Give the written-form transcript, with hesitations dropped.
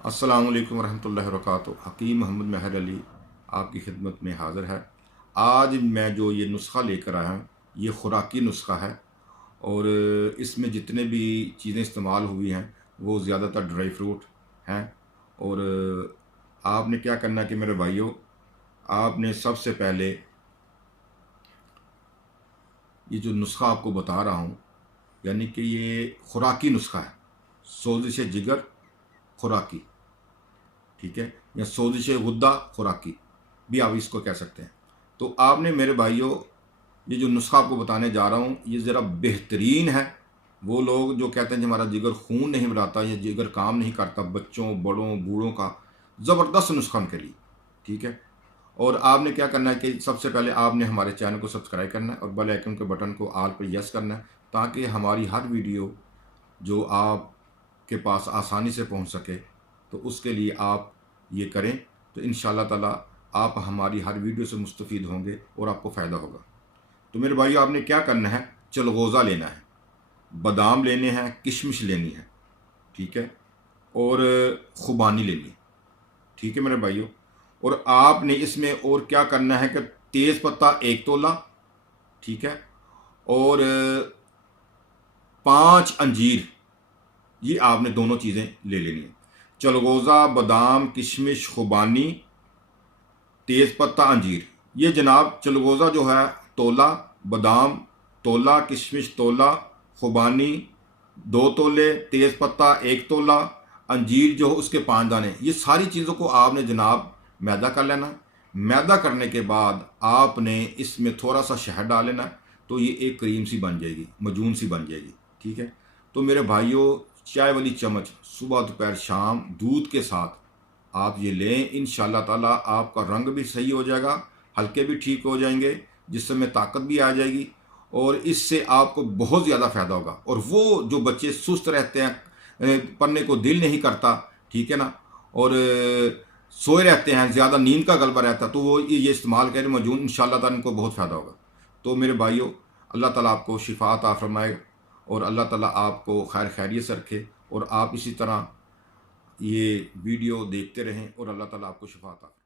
अस्सलामु अलैकुम वरहमतुल्लाहि वबरकातुहू। हकीम मोहम्मद महर अली आपकी खिदमत में हाज़िर है। आज मैं जो ये नुस्ख़ा लेकर आया हूँ, ये ख़ुराकी नुस्ख़ा है और इसमें जितने भी चीज़ें इस्तेमाल हुई हैं वो ज़्यादातर ड्राई फ्रूट हैं। और आपने क्या करना है कि मेरे भाइयों, आपने सबसे पहले ये जो नुस्ख़ा आपको बता रहा हूँ, यानी कि ये ख़ुराकी नुस्ख़ा है। सोज़िश जिगर ख़ुराकी, ठीक है, या सोजिश गुद्दा खुराकी भी आप इसको कह सकते हैं। तो आपने मेरे भाइयों, ये जो नुस्खा आपको बताने जा रहा हूँ ये ज़रा बेहतरीन है। वो लोग जो कहते हैं कि हमारा जिगर खून नहीं बनाता या जिगर काम नहीं करता, बच्चों बड़ों बूढ़ों का ज़बरदस्त नुस्खा उनके लिए, ठीक है। और आपने क्या करना है कि सबसे पहले आपने हमारे चैनल को सब्सक्राइब करना है और बेल आइकन के बटन को ऑल पर यस करना है, ताकि हमारी हर वीडियो जो आपके पास आसानी से पहुंच सके। तो उसके लिए आप ये करें तो इंशाअल्लाह ताला आप हमारी हर वीडियो से मुस्तफ़ीद होंगे और आपको फ़ायदा होगा। तो मेरे भाइयों, आपने क्या करना है, चलगोज़ा लेना है, बादाम लेने हैं, किशमिश लेनी है, ठीक है, और खुबानी लेनी है, ठीक है मेरे भाइयों। और आपने इसमें और क्या करना है कि तेज़ पत्ता 1 तोला, ठीक है, और 5 अंजीर, ये आपने दोनों चीज़ें ले लेनी है। चलगोज़ा, बादाम, किशमिश, खुबानी, तेज़ पत्ता, अंजीर। ये जनाब चलगोज़ा जो है तोला, बादाम तोला, किशमिश तोला, खुबानी 2 तोले, तेज़ पत्ता 1 तोला, अंजीर जो उसके 5 दाने, ये सारी चीज़ों को आपने जनाब मैदा कर लेना। मैदा करने के बाद आपने इसमें थोड़ा सा शहद डाल लेना, तो ये एक क्रीम सी बन जाएगी, मजून सी बन जाएगी, ठीक है। तो मेरे भाइयों, चाय वाली चम्मच सुबह दोपहर शाम दूध के साथ आप ये लें, इंशाअल्लाह ताला आपका रंग भी सही हो जाएगा, हल्के भी ठीक हो जाएंगे, जिसमें ताकत भी आ जाएगी और इससे आपको बहुत ज़्यादा फ़ायदा होगा। और वो जो बच्चे सुस्त रहते हैं, पढ़ने को दिल नहीं करता, ठीक है ना, और सोए रहते हैं, ज़्यादा नींद का गलबा रहता है, तो वो ये इस्तेमाल करें मजून, इंशाअल्लाह ताला इनको बहुत फ़ायदा होगा। तो मेरे भाइयों, अल्लाह ताला आपको शिफा अता फरमाए और अल्लाह ताला आपको खैर खैरियत से रखे और आप इसी तरह ये वीडियो देखते रहें और अल्लाह ताला आपको शिफा अता फरमाए।